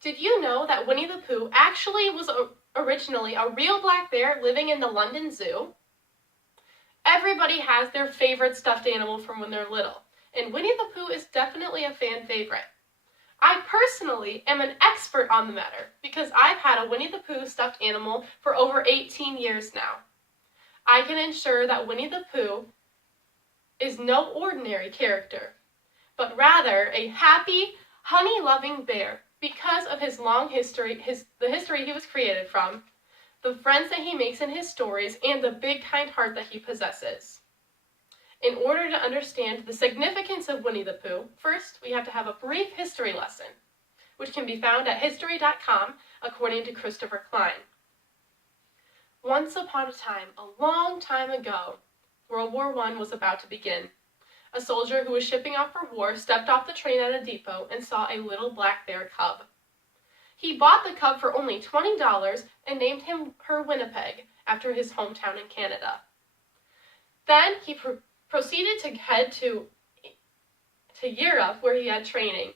Did you know that Winnie the Pooh actually was originally a real black bear living in the London Zoo? Everybody has their favorite stuffed animal from when they're little, and Winnie the Pooh is definitely a fan favorite. I personally am an expert on the matter because I've had a Winnie the Pooh stuffed animal for over 18 years now. I can ensure that Winnie the Pooh is no ordinary character, but rather a happy, honey-loving bear because of his long history, the history he was created from, the friends that he makes in his stories, and the big kind heart that he possesses. In order to understand the significance of Winnie the Pooh, first we have to have a brief history lesson, which can be found at history.com according to Christopher Klein. Once upon a time, a long time ago, World War I was about to begin. A soldier who was shipping off for war stepped off the train at a depot and saw a little black bear cub. He bought the cub for only $20 and named her Winnipeg after his hometown in Canada. Then he proceeded to head to Europe where he had training.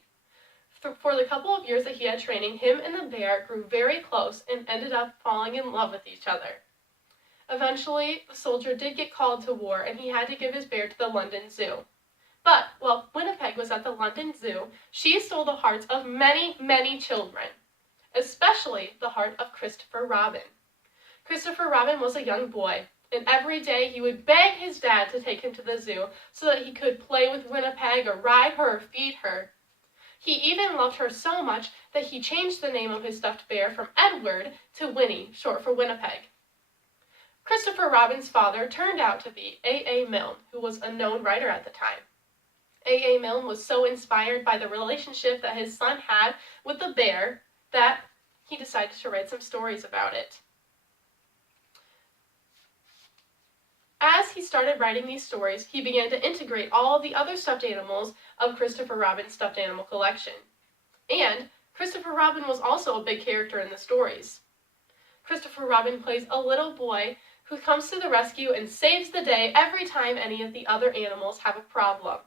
For the couple of years that he had training, him and the bear grew very close and ended up falling in love with each other. Eventually, the soldier did get called to war and he had to give his bear to the London Zoo. But while Winnipeg was at the London Zoo, she stole the hearts of many, many children, especially the heart of Christopher Robin. Christopher Robin was a young boy, and every day he would beg his dad to take him to the zoo so that he could play with Winnipeg or ride her or feed her. He even loved her so much that he changed the name of his stuffed bear from Edward to Winnie, short for Winnipeg. Christopher Robin's father turned out to be A.A. Milne, who was a known writer at the time. A.A. Milne was so inspired by the relationship that his son had with the bear that he decided to write some stories about it. As he started writing these stories, he began to integrate all of the other stuffed animals of Christopher Robin's stuffed animal collection. And Christopher Robin was also a big character in the stories. Christopher Robin plays a little boy who comes to the rescue and saves the day every time any of the other animals have a problem.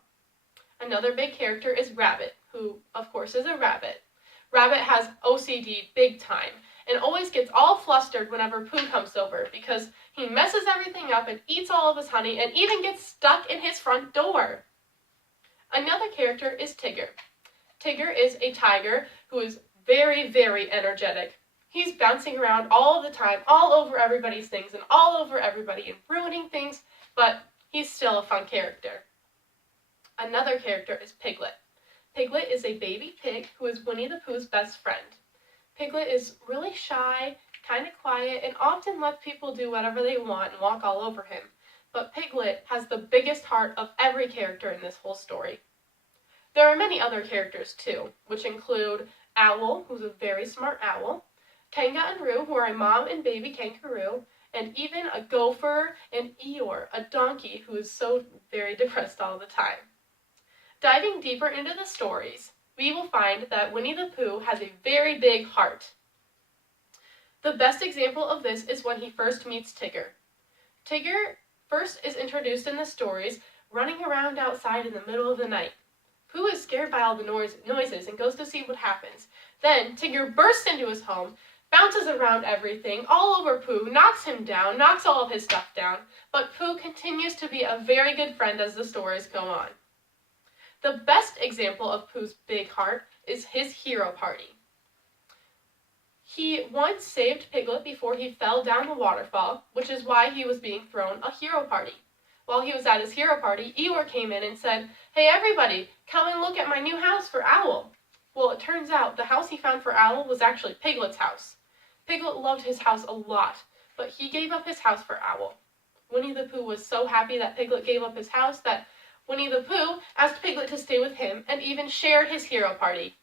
Another big character is Rabbit, who, of course, is a rabbit. Rabbit has OCD big time and always gets all flustered whenever Pooh comes over because he messes everything up and eats all of his honey and even gets stuck in his front door. Another character is Tigger. Tigger is a tiger who is very, very energetic. He's bouncing around all the time, all over everybody's things and all over everybody and ruining things, but he's still a fun character. Another character is Piglet. Piglet is a baby pig who is Winnie the Pooh's best friend. Piglet is really shy, kind of quiet, and often lets people do whatever they want and walk all over him. But Piglet has the biggest heart of every character in this whole story. There are many other characters too, which include Owl, who's a very smart owl, Kanga and Roo, who are a mom and baby kangaroo, and even a gopher and Eeyore, a donkey who is so very depressed all the time. Diving deeper into the stories, we will find that Winnie the Pooh has a very big heart. The best example of this is when he first meets Tigger. Tigger first is introduced in the stories running around outside in the middle of the night. Pooh is scared by all the noises and goes to see what happens. Then Tigger bursts into his home, bounces around everything, all over Pooh, knocks him down, knocks all of his stuff down, but Pooh continues to be a very good friend as the stories go on. The best example of Pooh's big heart is his hero party. He once saved Piglet before he fell down the waterfall, which is why he was being thrown a hero party. While he was at his hero party, Eeyore came in and said, "Hey everybody, come and look at my new house for Owl." Well, it turns out the house he found for Owl was actually Piglet's house. Piglet loved his house a lot, but he gave up his house for Owl. Winnie the Pooh was so happy that Piglet gave up his house that Winnie the Pooh asked Piglet to stay with him and even shared his hero party.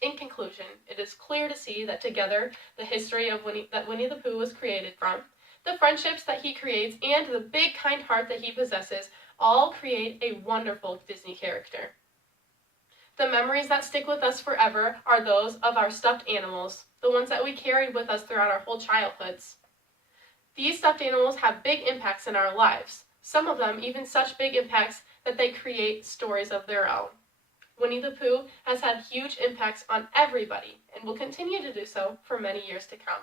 In conclusion, it is clear to see that together, the history of Winnie the Pooh was created from, the friendships that he creates, and the big kind heart that he possesses all create a wonderful Disney character. The memories that stick with us forever are those of our stuffed animals, the ones that we carried with us throughout our whole childhoods. These stuffed animals have big impacts in our lives, some of them even such big impacts that they create stories of their own. Winnie the Pooh has had huge impacts on everybody and will continue to do so for many years to come.